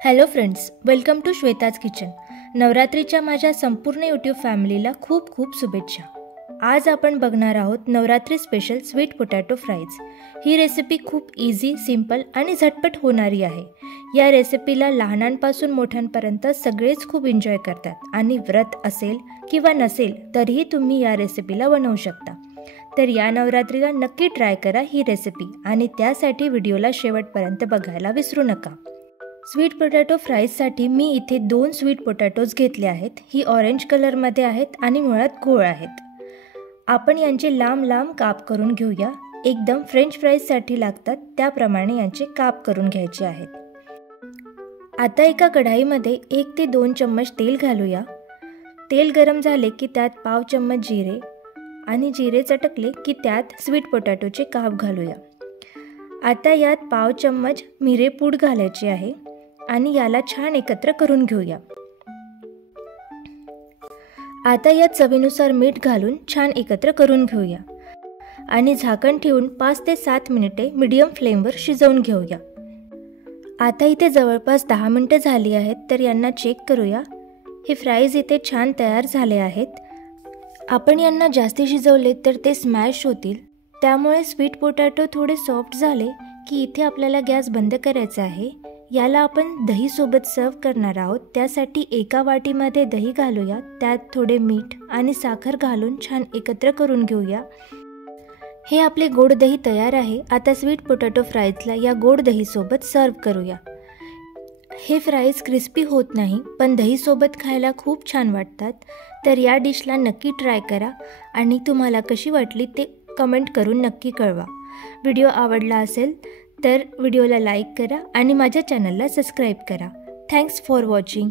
Hello friends, welcome to Shweta's kitchen. नवरात्रीच्या माझ्या संपूर्ण यूट्यूब फॅमिलीला खूप खूप शुभेच्छा। आज आपण बघणार आहोत Navratri special sweet potato fries. ही रेसिपी खूप इझी, सिंपल आणि झटपट होणारी आहे। या रेसिपीला लहानांपासून मोठ्यांपर्यंत सगळेच खूप एन्जॉय करतात आणि व्रत असेल किंवा नसेल तरीही तुम्ही या रेसिपीला बनवू शकता। तर या नवरात्रीला नक्की ट्राय करा ही रेसिपी आणि त्यासाठी व्हिडिओला शेवटपर्यंत बघायला विसरू नका। स्वीट पोटॅटो फ्राईजसाठी मी इथे 2 स्वीट पोटॅटोज घेतले आहेत। ही ऑरेंज कलरमध्ये आहेत आणि मुळात गोड आहेत। आपण यांचे लांब लांब काप करून घेऊया। एकदम फ्रेंच फ्राईजसाठी लागतात त्याप्रमाणे यांचे काप करून घ्यायचे आहेत। आता एका कढाईमध्ये 1 ते 2 चम्मच तेल घालूया। तेल गरम झाले की त्यात पाव चम्मच जिरे आणि जिरे चटकले की त्यात स्वीट पोटॅटोचे काप घालूया। आता यात पाव चम्मच मिरेपूड घालायची आहे आणि याला छान एकत्र करून घेऊया। आता यात चवीनुसार मीठ घालून छान एकत्र करून घेऊया आणि झाकण ठेवून 5 ते 7 मिनिटे मीडियम फ्लेमवर शिजवून घेऊया। आता इथे जवळपास 10 मिनिटे झाली आहेत, तर यांना चेक करूया। हे फ्राईज इथे छान तयार झाले आहेत। आपण यांना जास्ती शिजवले तर ते स्मॅश होतील, त्यामुळे स्वीट पोटॅटो थोडे सॉफ्ट झाले की इथे आपल्याला गॅस बंद करायचा आहे। याला आपण दही सोबत सर्व करणार आहोत, त्यासाठी एका वाटीमध्ये दही घालूया। त्यात थोडे मीठ आणि साखर घालून छान एकत्र करून घेऊया। हे आपले गोड दही तयार आहे। आता स्वीट पोटॅटो फ्राईजला या गोड दही सोबत सर्व करूया। हे फ्राईज क्रिस्पी होत नाही, पण दही सोबत खायला खूप छान वाटतात। तर या डिशला नक्की ट्राय करा आणि तुम्हाला कशी वाटली ते कमेंट करून नक्की कळवा। व्हिडिओ आवडला असेल तर व्हिडिओला लाईक करा आणि माझ्या चॅनलला सबस्क्राईब करा। Thanks for watching.